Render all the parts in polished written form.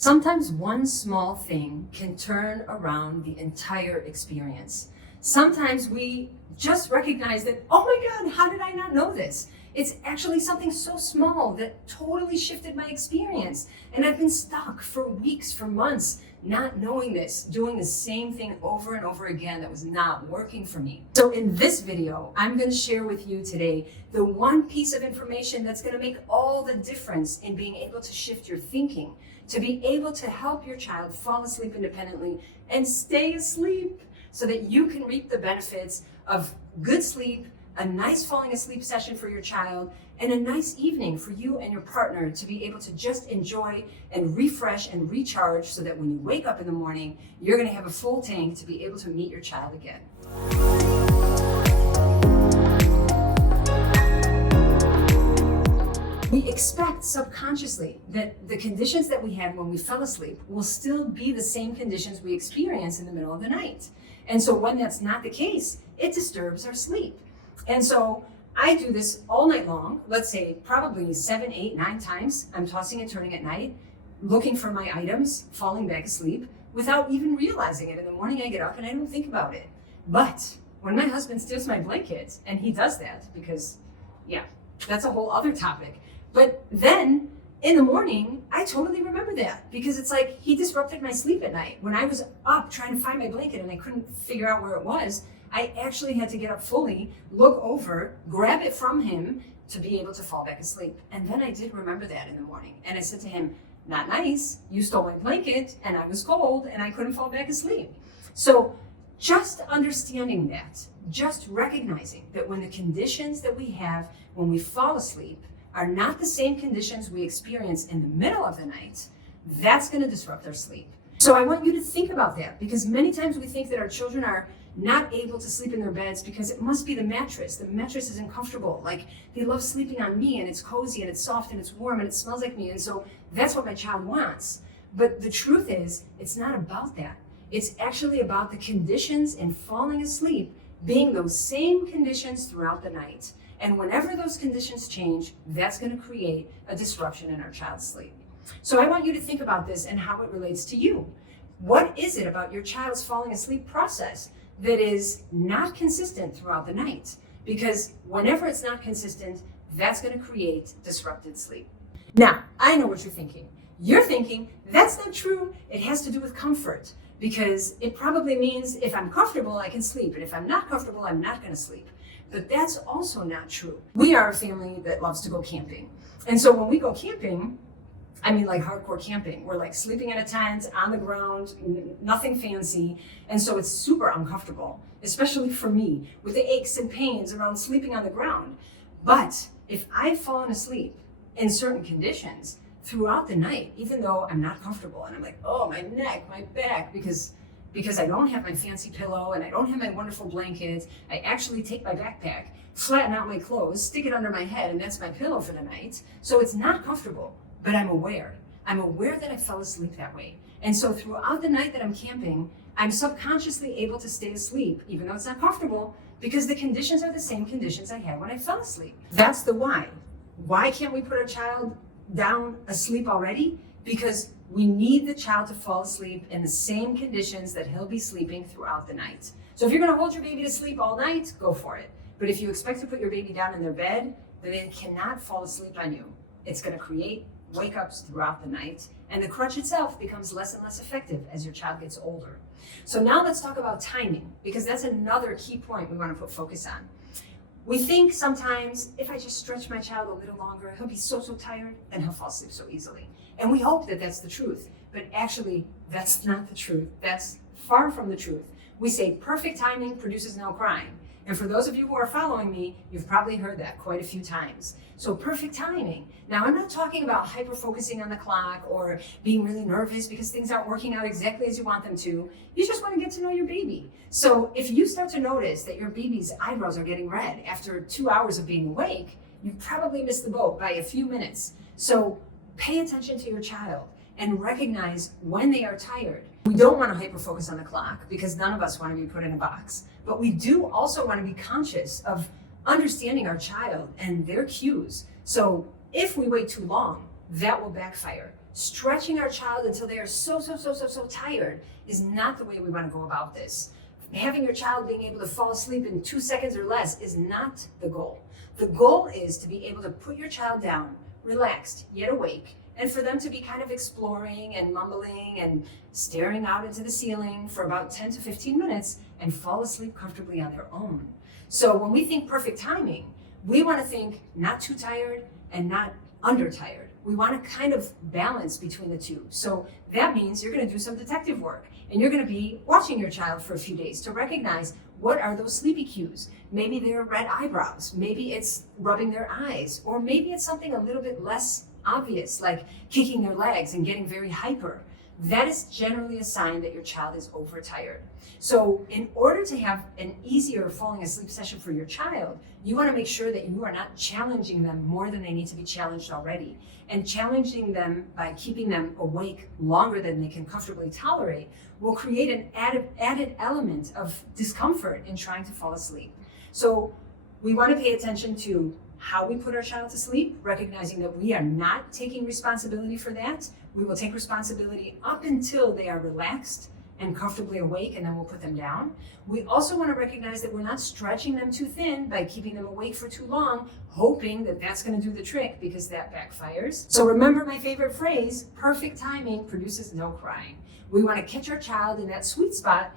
Sometimes one small thing can turn around the entire experience. Sometimes we just recognize that, oh my God, how did I not know this? It's actually something so small that totally shifted my experience. And I've been stuck for weeks, for months, not knowing this, doing the same thing over and over again that was not working for me. So in this video, I'm going to share with you today the one piece of information that's going to make all the difference in being able to shift your thinking, to be able to help your child fall asleep independently and stay asleep so that you can reap the benefits of good sleep, a nice falling asleep session for your child, and a nice evening for you and your partner to be able to just enjoy and refresh and recharge so that when you wake up in the morning, you're going to have a full tank to be able to meet your child again. We expect subconsciously that the conditions that we had when we fell asleep will still be the same conditions we experience in the middle of the night. And so when that's not the case, it disturbs our sleep. And so I do this all night long, let's say probably 7, 8, 9 times. I'm tossing and turning at night, looking for my items, falling back asleep without even realizing it. In the morning I get up and I don't think about it. But when my husband steals my blanket, and he does that because, that's a whole other topic. But then in the morning, I totally remember that because it's like he disrupted my sleep at night. When I was up trying to find my blanket and I couldn't figure out where it was, I actually had to get up fully, look over, grab it from him to be able to fall back asleep. And then I did remember that in the morning. And I said to him, not nice, you stole my blanket and I was cold and I couldn't fall back asleep. So just understanding that, just recognizing that when the conditions that we have when we fall asleep are not the same conditions we experience in the middle of the night, that's going to disrupt our sleep. So I want you to think about that because many times we think that our children are not able to sleep in their beds because it must be the mattress. The mattress isn't comfortable. Like they love sleeping on me and it's cozy and it's soft and it's warm and it smells like me. And so that's what my child wants. But the truth is, it's not about that. It's actually about the conditions in falling asleep being those same conditions throughout the night. And whenever those conditions change, that's going to create a disruption in our child's sleep. So I want you to think about this and how it relates to you. What is it about your child's falling asleep process that is not consistent throughout the night? Because whenever it's not consistent, that's going to create disrupted sleep. Now, I know what you're thinking. You're thinking, that's not true. It has to do with comfort because it probably means if I'm comfortable, I can sleep. And if I'm not comfortable, I'm not going to sleep. But that's also not true. We are a family that loves to go camping. And so when we go camping, I mean like hardcore camping. We're like sleeping in a tent on the ground, nothing fancy. And so it's super uncomfortable, especially for me with the aches and pains around sleeping on the ground. But if I've fallen asleep in certain conditions throughout the night, even though I'm not comfortable and I'm like, oh, my neck, my back, because I don't have my fancy pillow and I don't have my wonderful blanket, I actually take my backpack, flatten out my clothes, stick it under my head, and that's my pillow for the night. So it's not comfortable. But I'm aware. I'm aware that I fell asleep that way. And so throughout the night that I'm camping, I'm subconsciously able to stay asleep, even though it's not comfortable, because the conditions are the same conditions I had when I fell asleep. That's the why. Why can't we put our child down asleep already? Because we need the child to fall asleep in the same conditions that he'll be sleeping throughout the night. So if you're going to hold your baby to sleep all night, go for it. But if you expect to put your baby down in their bed, then they cannot fall asleep on you. It's going to create wake-ups throughout the night, and the crutch itself becomes less and less effective as your child gets older. So now let's talk about timing, because that's another key point we want to put focus on. We think sometimes if I just stretch my child a little longer, he'll be so tired, and he'll fall asleep so easily. And we hope that that's the truth, but actually that's not the truth. That's far from the truth. We say perfect timing produces no crying. And for those of you who are following me, you've probably heard that quite a few times. So perfect timing. Now, I'm not talking about hyper-focusing on the clock or being really nervous because things aren't working out exactly as you want them to. You just want to get to know your baby. So if you start to notice that your baby's eyebrows are getting red after 2 hours of being awake, you've probably missed the boat by a few minutes. So pay attention to your child and recognize when they are tired. We don't want to hyper-focus on the clock because none of us want to be put in a box. But we do also want to be conscious of understanding our child and their cues. So if we wait too long, that will backfire. Stretching our child until they are so tired is not the way we want to go about this. Having your child being able to fall asleep in 2 seconds or less is not the goal. The goal is to be able to put your child down, relaxed, yet awake, and for them to be kind of exploring and mumbling and staring out into the ceiling for about 10 to 15 minutes and fall asleep comfortably on their own. So when we think perfect timing, we want to think not too tired and not under tired. We want to kind of balance between the two. So that means you're going to do some detective work and you're going to be watching your child for a few days to recognize what are those sleepy cues. Maybe they're red eyebrows, maybe it's rubbing their eyes, or maybe it's something a little bit less obvious, like kicking their legs and getting very hyper. That is generally a sign that your child is overtired. So in order to have an easier falling asleep session for your child, you want to make sure that you are not challenging them more than they need to be challenged already. And challenging them by keeping them awake longer than they can comfortably tolerate will create an added element of discomfort in trying to fall asleep. So we want to pay attention to how we put our child to sleep, recognizing that we are not taking responsibility for that. We will take responsibility up until they are relaxed and comfortably awake, and then we'll put them down. We also want to recognize that we're not stretching them too thin by keeping them awake for too long, hoping that that's going to do the trick, because that backfires. So remember my favorite phrase, perfect timing produces no crying. We want to catch our child in that sweet spot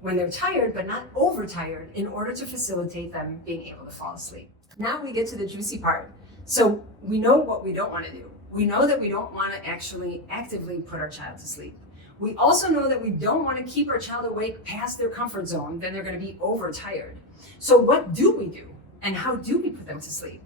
when they're tired, but not overtired, in order to facilitate them being able to fall asleep. Now we get to the juicy part. So we know what we don't want to do. We know that we don't want to actually actively put our child to sleep. We also know that we don't want to keep our child awake past their comfort zone, then they're going to be overtired. So what do we do? And how do we put them to sleep?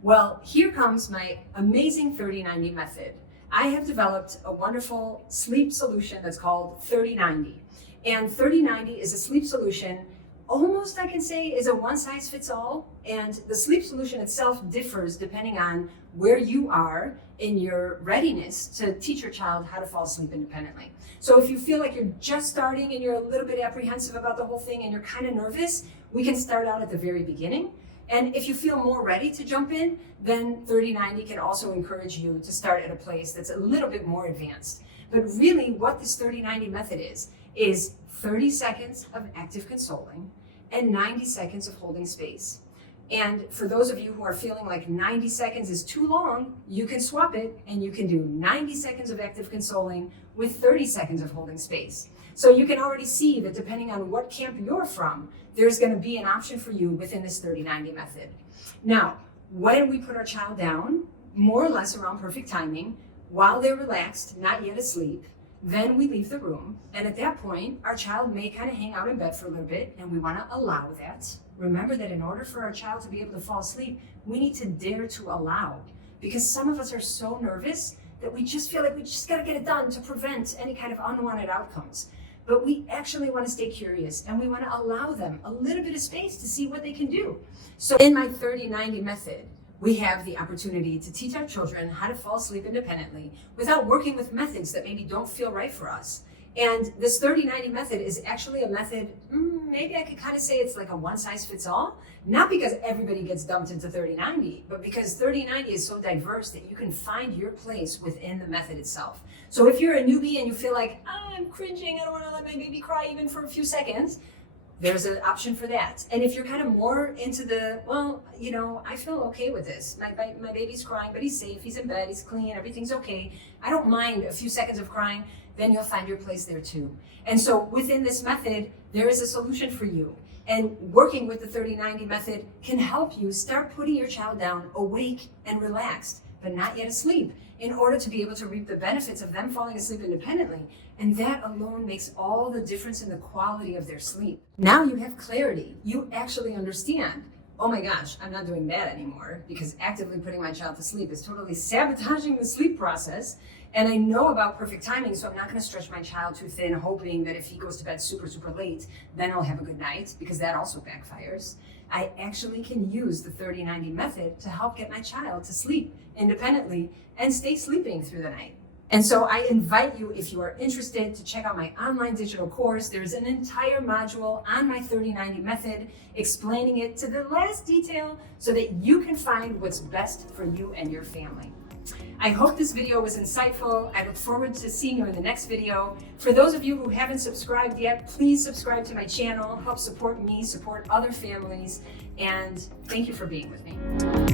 Well, here comes my amazing 30-90 method. I have developed a wonderful sleep solution that's called 30-90. And 30-90 is a sleep solution, almost I can say is a one-size-fits-all. And the sleep solution itself differs depending on where you are in your readiness to teach your child how to fall asleep independently. So if you feel like you're just starting and you're a little bit apprehensive about the whole thing and you're kind of nervous, we can start out at the very beginning. And if you feel more ready to jump in, then 30-90 can also encourage you to start at a place that's a little bit more advanced. But really what this 30-90 method is 30 seconds of active consoling and 90 seconds of holding space. And for those of you who are feeling like 90 seconds is too long, you can swap it and you can do 90 seconds of active consoling with 30 seconds of holding space. So you can already see that depending on what camp you're from, there's going to be an option for you within this 30-90 method. Now, when we put our child down, more or less around perfect timing, while they're relaxed, not yet asleep, then we leave the room. And at that point, our child may kind of hang out in bed for a little bit, and we want to allow that. Remember that in order for our child to be able to fall asleep, we need to dare to allow, because some of us are so nervous that we just feel like we just got to get it done to prevent any kind of unwanted outcomes. But we actually want to stay curious, and we want to allow them a little bit of space to see what they can do. So in my 30-90 method, we have the opportunity to teach our children how to fall asleep independently without working with methods that maybe don't feel right for us. And this 30-90 method is actually a method, maybe I could kind of say it's like a one-size-fits-all, not because everybody gets dumped into 30-90, but because 30-90 is so diverse that you can find your place within the method itself. So if you're a newbie and you feel like, I'm cringing, I don't want to let my baby cry even for a few seconds, there's an option for that. And if you're kind of more into the, well, you know, I feel okay with this. My baby's crying, but he's safe, he's in bed, he's clean, everything's okay. I don't mind a few seconds of crying, then you'll find your place there too. And so within this method, there is a solution for you. And working with the 30-90 method can help you start putting your child down awake and relaxed, but not yet asleep, in order to be able to reap the benefits of them falling asleep independently. And that alone makes all the difference in the quality of their sleep. Now you have clarity. You actually understand, oh my gosh, I'm not doing that anymore, because actively putting my child to sleep is totally sabotaging the sleep process. And I know about perfect timing, so I'm not going to stretch my child too thin, hoping that if he goes to bed super late, then I'll have a good night, because that also backfires. I actually can use the 30-90 method to help get my child to sleep independently and stay sleeping through the night. And so I invite you, if you are interested, to check out my online digital course. There's an entire module on my 30-90 method explaining it to the last detail so that you can find what's best for you and your family. I hope this video was insightful. I look forward to seeing you in the next video. For those of you who haven't subscribed yet, please subscribe to my channel, help support me, support other families, and thank you for being with me.